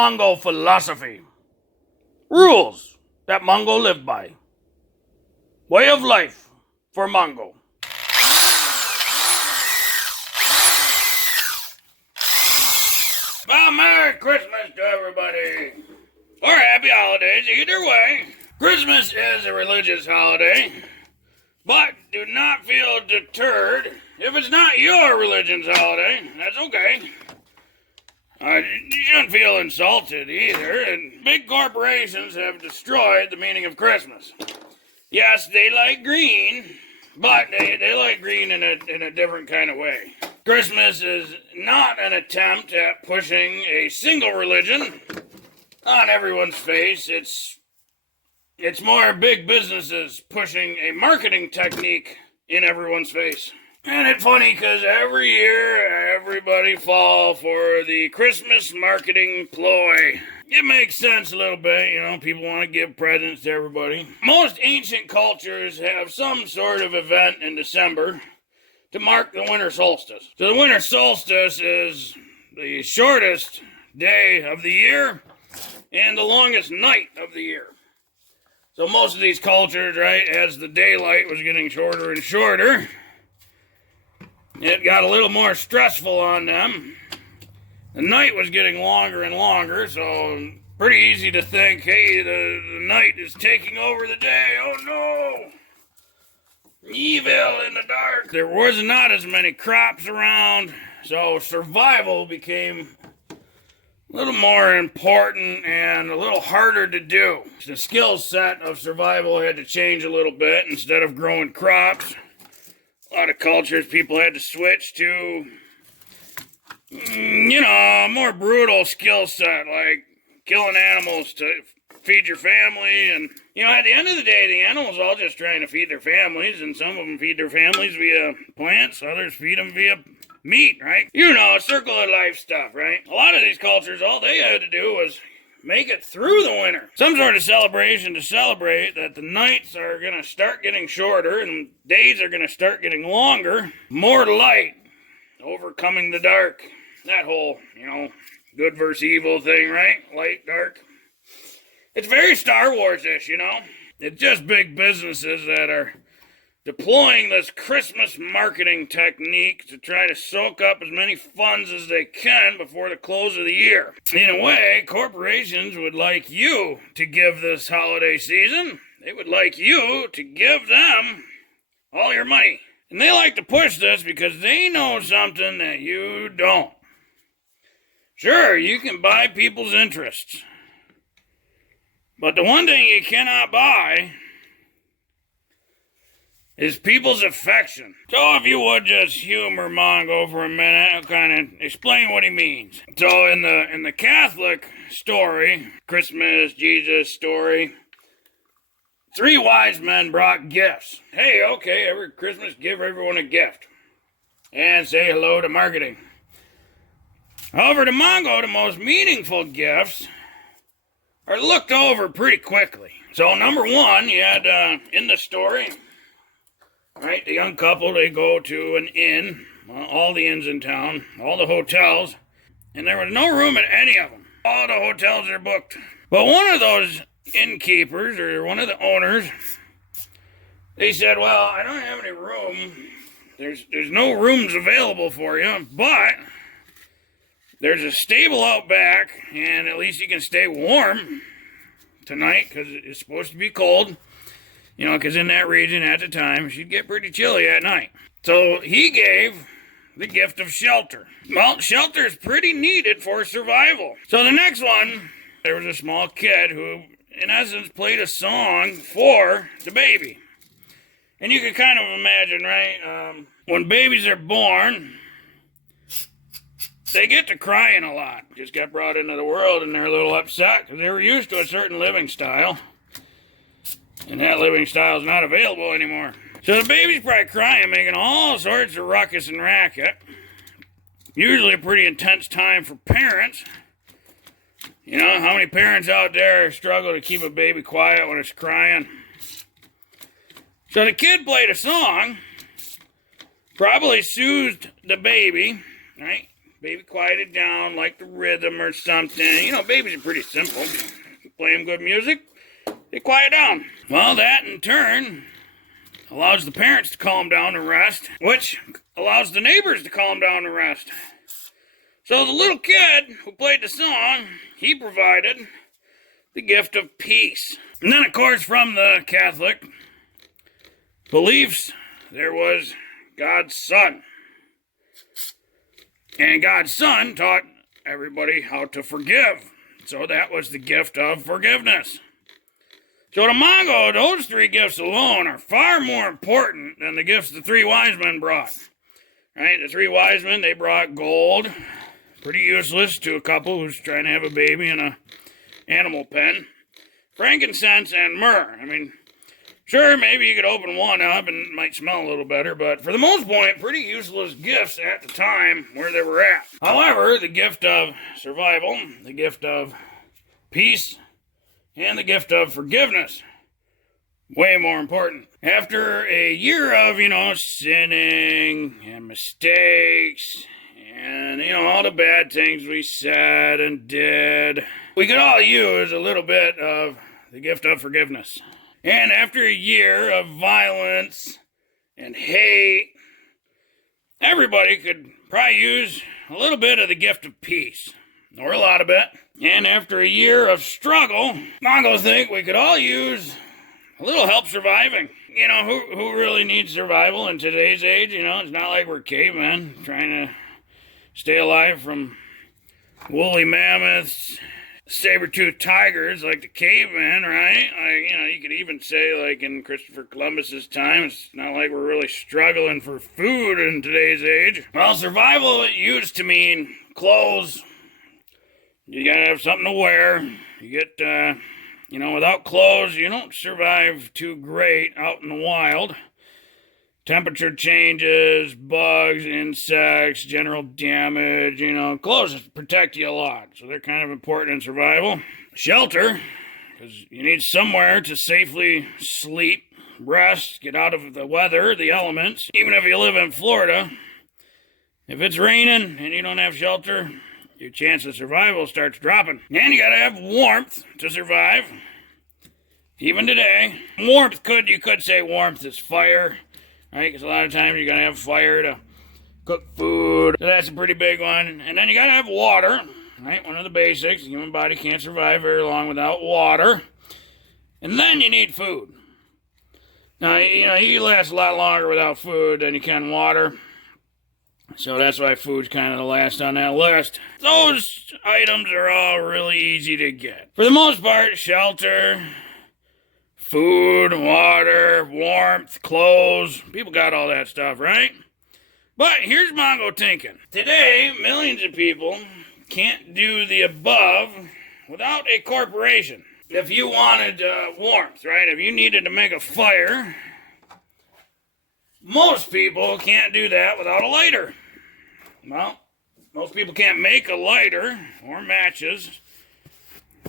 Mongo philosophy. Rules that Mongo lived by. Way of life for Mongo. Well, Merry Christmas to everybody. Or Happy Holidays, either way. Christmas is a religious holiday, but do not feel deterred if it's not your religion's holiday. That's okay. You shouldn't feel insulted either, and big corporations have destroyed the meaning of Christmas. Yes, they like green, but they like green in a different kind of way. Christmas is not an attempt at pushing a single religion on everyone's face. It's more big businesses pushing a marketing technique in everyone's face. And it's funny because every year, everybody fall for the Christmas marketing ploy. It makes sense a little bit, you know, people want to give presents to everybody. Most ancient cultures have some sort of event in December to mark the winter solstice. So the winter solstice is the shortest day of the year and the longest night of the year. So most of these cultures, right, as the daylight was getting shorter and shorter, it got a little more stressful on them. The night was getting longer and longer, so pretty easy to think, hey, the night is taking over the day. Oh no! Evil in the dark. There was not as many crops around, so survival became a little more important and a little harder to do. The skill set of survival had to change a little bit. Instead of growing crops, a lot of cultures, people had to switch to, a more brutal skill set, like killing animals to feed your family. And, at the end of the day, the animals all just trying to feed their families, and some of them feed their families via plants, others feed them via meat, right? Circle of life stuff, right? A lot of these cultures, all they had to do was make it through the winter. Some sort of celebration to celebrate that the nights are going to start getting shorter and days are going to start getting longer. More light, overcoming the dark. That whole, good versus evil thing, right? Light, dark. It's very Star Wars-ish, It's just big businesses that are deploying this Christmas marketing technique to try to soak up as many funds as they can before the close of the year. In a way, corporations would like you to give this holiday season. They would like you to give them all your money. And they like to push this because they know something that you don't. Sure, you can buy people's interests. But the one thing you cannot buy is people's affection. So if you would just humor Mongo for a minute, I'll kind of explain what he means. So in the Catholic story, Christmas, Jesus story, 3 wise men brought gifts. Hey, okay, every Christmas give everyone a gift. And say hello to marketing. However, to Mongo, the most meaningful gifts are looked over pretty quickly. So number 1, you had in the story, right, the young couple, they go to an inn, all the inns in town, all the hotels, and there was no room at any of them. All the hotels are booked. But one of those innkeepers, or one of the owners, they said, well, I don't have any room. There's no rooms available for you, but there's a stable out back, and at least you can stay warm tonight, because it's supposed to be cold. Because in that region at the time, she'd get pretty chilly at night. So he gave the gift of shelter. Well, shelter is pretty needed for survival. So the next one, there was a small kid who, in essence, played a song for the baby. And you can kind of imagine, right? When babies are born, they get to crying a lot. Just got brought into the world and they're a little upset because they were used to a certain living style. And that living style is not available anymore. So the baby's probably crying, making all sorts of ruckus and racket. Usually a pretty intense time for parents. How many parents out there struggle to keep a baby quiet when it's crying? So the kid played a song, probably soothed the baby, right? baby quieted down, like the rhythm or something. You know, babies are pretty simple. You play them good music, they quiet down. Well, that in turn allows the parents to calm down and rest, which allows the neighbors to calm down and rest. So the little kid who played the song, he provided the gift of peace. And then, of course, from the Catholic beliefs, there was God's Son. And God's Son taught everybody how to forgive. So that was the gift of forgiveness. So to Mongo, those three gifts alone are far more important than the gifts the three wise men brought. Right? The three wise men, they brought gold. Pretty useless to a couple who's trying to have a baby in a animal pen. Frankincense and myrrh. I mean, sure, maybe you could open one up and it might smell a little better, but for the most part, pretty useless gifts at the time where they were at. However, the gift of survival, the gift of peace, and the gift of forgiveness, way more important. After a year of, sinning and mistakes and, all the bad things we said and did, we could all use a little bit of the gift of forgiveness. And after a year of violence and hate, everybody could probably use a little bit of the gift of peace, or a lot of it. And after a year of struggle, Mongos think we could all use a little help surviving. Who really needs survival in today's age? It's not like we're cavemen trying to stay alive from woolly mammoths, saber-toothed tigers like the cavemen, right? You could even say, like in Christopher Columbus's time, it's not like we're really struggling for food in today's age. Well, survival used to mean clothes. You gotta have something to wear. You get, without clothes, you don't survive too great out in the wild. Temperature changes, bugs, insects, general damage, clothes protect you a lot. So they're kind of important in survival. Shelter, because you need somewhere to safely sleep, rest, get out of the weather, the elements. Even if you live in Florida, if it's raining and you don't have shelter, your chance of survival starts dropping. And you gotta have warmth to survive. Even today. You could say warmth is fire. Right, because a lot of times you're going to have fire to cook food. So that's a pretty big one. And then you got to have water. Right, one of the basics. The human body can't survive very long without water. And then you need food. Now, you last a lot longer without food than you can water. So that's why food's kind of the last on that list. Those items are all really easy to get. For the most part, shelter, food, water, warmth, clothes. People got all that stuff, right? But here's Mongo thinking. Today, millions of people can't do the above without a corporation. If you wanted warmth, right? If you needed to make a fire, most people can't do that without a lighter. Well, most people can't make a lighter or matches,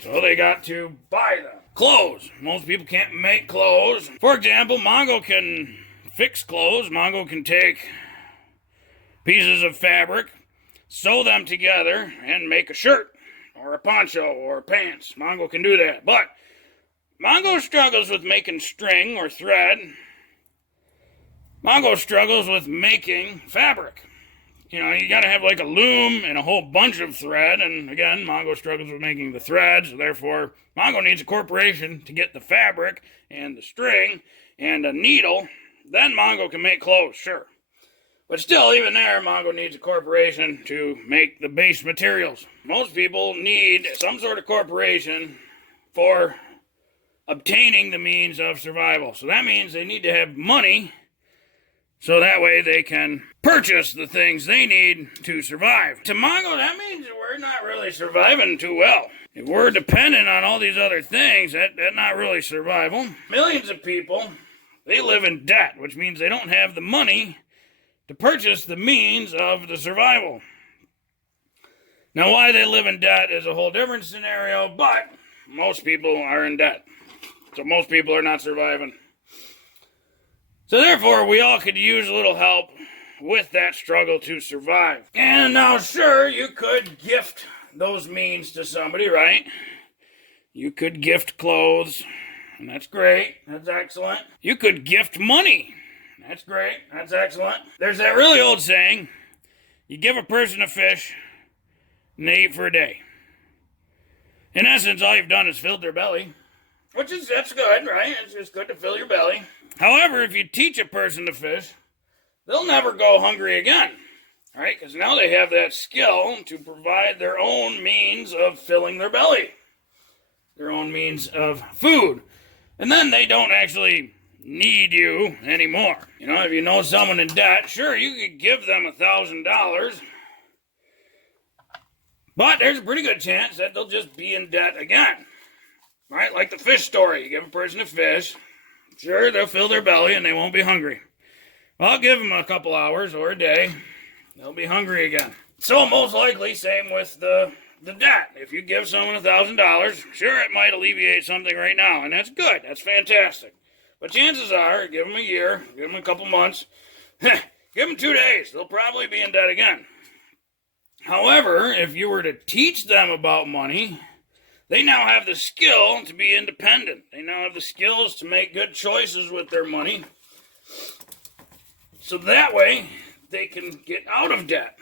so they got to buy them. Clothes. Most people can't make clothes. For example, Mongo can fix clothes. Mongo can take pieces of fabric, sew them together, and make a shirt, or a poncho, or pants. Mongo can do that. But Mongo struggles with making string or thread. Mongo struggles with making fabric. You gotta have like a loom and a whole bunch of thread, and again, Mongo struggles with making the thread, so therefore, Mongo needs a corporation to get the fabric and the string and a needle. Then Mongo can make clothes, sure. But still, even there, Mongo needs a corporation to make the base materials. Most people need some sort of corporation for obtaining the means of survival. So that means they need to have money, so that way they can purchase the things they need to survive. To Mongo, that means we're not really surviving too well. If we're dependent on all these other things, that's not really survival. Millions of people, they live in debt, which means they don't have the money to purchase the means of the survival. Now, why they live in debt is a whole different scenario, but most people are in debt. So most people are not surviving. So therefore, we all could use a little help with that struggle to survive. And now, sure, you could gift those means to somebody, right? You could gift clothes, and that's great. That's excellent. You could gift money. That's great. That's excellent. There's that really old saying, you give a person a fish, and they eat for a day. In essence, all you've done is filled their belly. That's good, right? It's just good to fill your belly. However, if you teach a person to fish, they'll never go hungry again, right? Because now they have that skill to provide their own means of filling their belly, their own means of food. And then they don't actually need you anymore. You know, if you know someone in debt, sure, you could give them $1,000, but there's a pretty good chance that they'll just be in debt again. Right? Like the fish story. You give a person a fish, sure, they'll fill their belly and they won't be hungry. Well, I'll give them a couple hours or a day, they'll be hungry again. So most likely, same with the debt. If you give someone $1,000, sure, it might alleviate something right now, and that's good, that's fantastic. But chances are, give them a year, give them a couple months, give them 2 days, they'll probably be in debt again. However, if you were to teach them about money, they now have the skill to be independent. They now have the skills to make good choices with their money. So that way, they can get out of debt.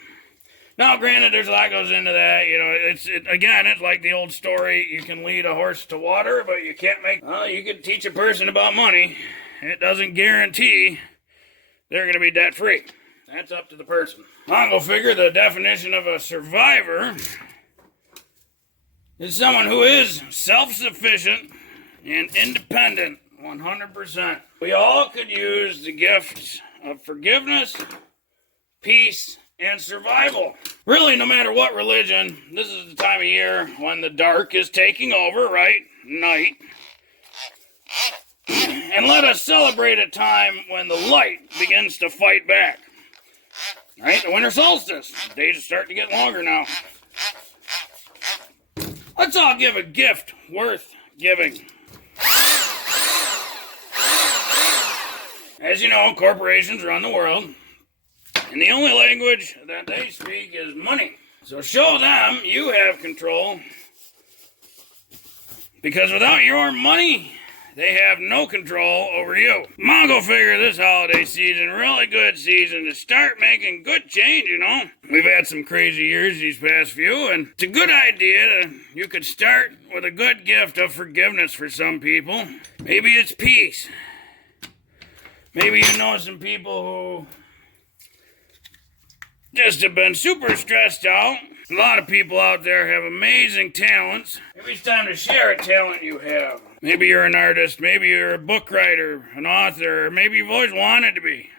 Now, granted, there's a lot goes into that. You know, it's like the old story. You can lead a horse to water, but you can't make... Well, you can teach a person about money. It doesn't guarantee they're going to be debt-free. That's up to the person. Mongo figure the definition of a survivor is someone who is self-sufficient and independent 100%. We all could use the gifts of forgiveness, peace, and survival. Really, no matter what religion, this is the time of year when the dark is taking over, right? Night. And let us celebrate a time when the light begins to fight back. Right? The winter solstice. Days are starting to get longer now. Let's all give a gift worth giving. As you know, corporations run the world, and the only language that they speak is money. So show them you have control, because without your money, they have no control over you. Mongo figure this holiday season, really good season to start making good change, you know. We've had some crazy years these past few, and it's a good idea you could start with a good gift of forgiveness for some people. Maybe it's peace. Maybe you know some people who just have been super stressed out. A lot of people out there have amazing talents. Maybe it's time to share a talent you have. Maybe you're an artist, maybe you're a book writer, an author, or maybe you've always wanted to be.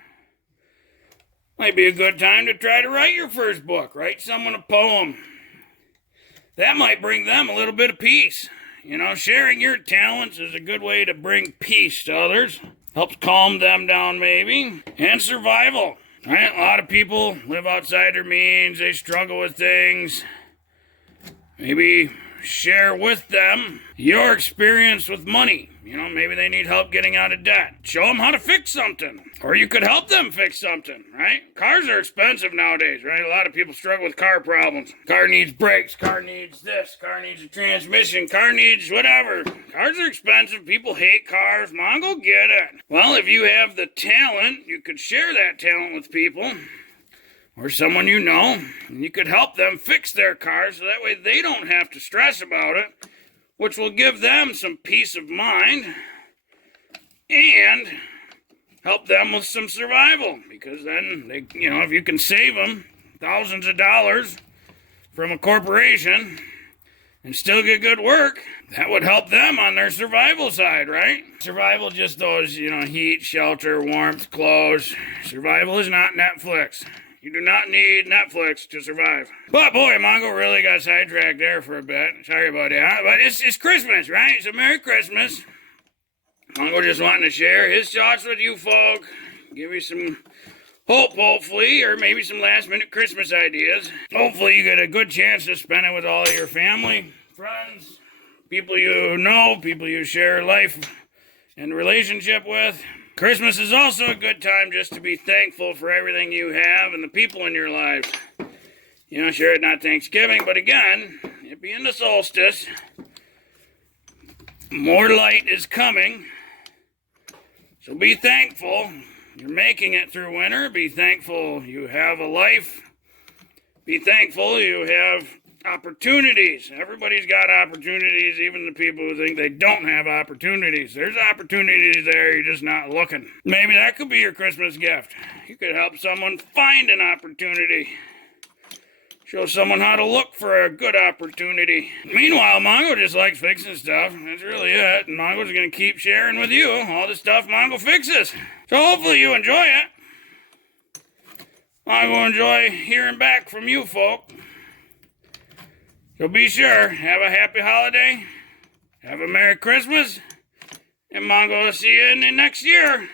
Might be a good time to try to write your first book. Write someone a poem. That might bring them a little bit of peace. You know, sharing your talents is a good way to bring peace to others. Helps calm them down maybe. And survival. Right? A lot of people live outside their means. They struggle with things. Maybe share with them your experience with money. You know, maybe they need help getting out of debt. Show them how to fix something. Or you could help them fix something, right? Cars are expensive nowadays, right? A lot of people struggle with car problems. Car needs brakes. Car needs this. Car needs a transmission. Car needs whatever. Cars are expensive. People hate cars. Mongo, get it. Well, if you have the talent, you could share that talent with people. Or someone you know, and you could help them fix their car so that way they don't have to stress about it, which will give them some peace of mind and help them with some survival, because then they, you know, if you can save them thousands of dollars from a corporation and still get good work, that would help them on their survival side, right? Survival, just those, you know, heat, shelter, warmth, clothes. Survival is not Netflix. You do not need Netflix to survive. But boy, Mongo really got sidetracked there for a bit. Sorry about that. But it's Christmas, right? So Merry Christmas. Mongo just wanting to share his thoughts with you folk. Give you some hope, hopefully, or maybe some last-minute Christmas ideas. Hopefully you get a good chance to spend it with all of your family, friends, people you know, people you share life and relationship with. Christmas is also a good time just to be thankful for everything you have and the people in your lives. You know, sure, it's not Thanksgiving, but again, it being the solstice, more light is coming. So be thankful you're making it through winter. Be thankful you have a life. Be thankful you have opportunities. Everybody's got opportunities, even the people who think they don't have opportunities. There's opportunities there, you're just not looking. Maybe that could be your Christmas gift. You could help someone find an opportunity. Show someone how to look for a good opportunity. Meanwhile, Mongo just likes fixing stuff. That's really it. And Mongo's going to keep sharing with you all the stuff Mongo fixes. So hopefully you enjoy it. Mongo enjoy hearing back from you folk. So be sure, have a happy holiday. Have a Merry Christmas. And Mongo will see you in the next year.